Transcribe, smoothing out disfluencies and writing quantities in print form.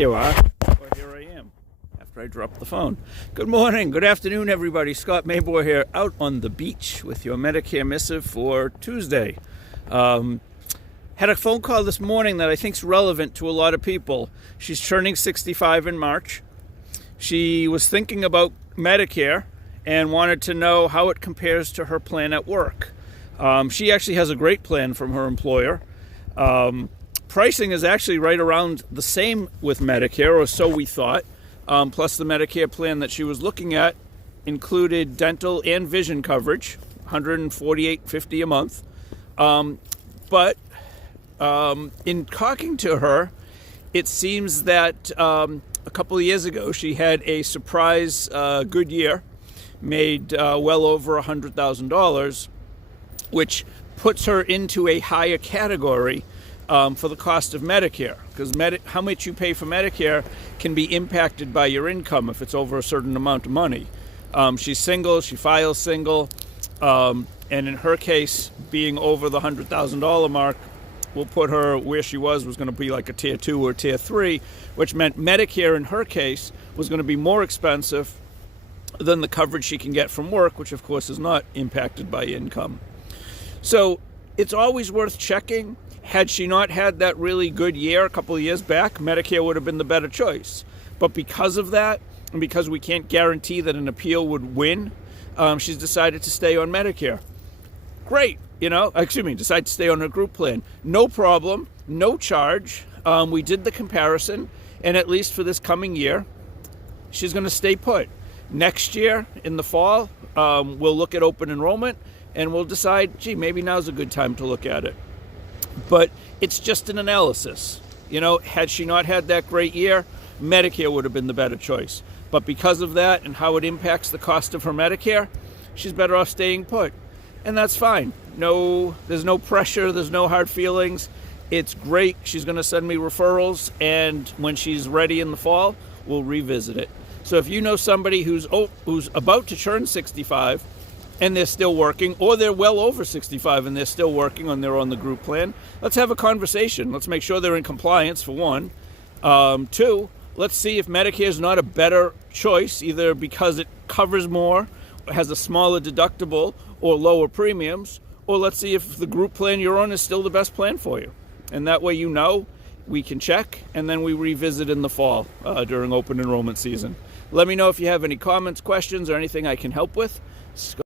You are. Well, here I am after I dropped the phone. Good morning, good afternoon, everybody. Scott Mabor here, out on the beach with your Medicare Missive for Tuesday. Had a phone call this morning that I think is relevant to a lot of people. She's turning 65 in March. She was thinking about Medicare and wanted to know how it compares to her plan at work. She actually has a great plan from her employer. Pricing is actually right around the same with Medicare, or so we thought. Plus the Medicare plan that she was looking at included dental and vision coverage, $148.50 a month. But in talking to her, it seems that a couple of years ago she had a surprise good year, made well over $100,000, which puts her into a higher category for the cost of Medicare, because how much you pay for Medicare can be impacted by your income if it's over a certain amount of money. She's single, she files single, and in her case, being over the $100,000 mark will put her where she was going to be like a tier 2 or tier 3, which meant Medicare in her case was going to be more expensive than the coverage she can get from work, which of course is not impacted by income. So it's always worth checking. Had she not had that really good year a couple of years back, Medicare would have been the better choice. But because of that, and because we can't guarantee that an appeal would win, she's decided to stay on Medicare. Great, decided to stay on her group plan. No problem, no charge. We did the comparison, and at least for this coming year, she's going to stay put. Next year, in the fall, we'll look at open enrollment, and we'll decide, maybe now's a good time to look at it. But it's just an analysis. Had she not had that great year, Medicare would have been the better choice. But because of that and how it impacts the cost of her Medicare, she's better off staying put. And that's fine. There's no pressure, there's no hard feelings. It's great. She's going to send me referrals, and when she's ready in the fall, we'll revisit it. So if you know somebody who's about to turn 65 and they're still working, or they're well over 65 and they're still working and they're on the group plan, let's have a conversation. Let's make sure they're in compliance, for one. Two, let's see if Medicare is not a better choice, either because it covers more, has a smaller deductible, or lower premiums, or let's see if the group plan you're on is still the best plan for you. And that way we can check, and then we revisit in the fall during open enrollment season. Let me know if you have any comments, questions, or anything I can help with.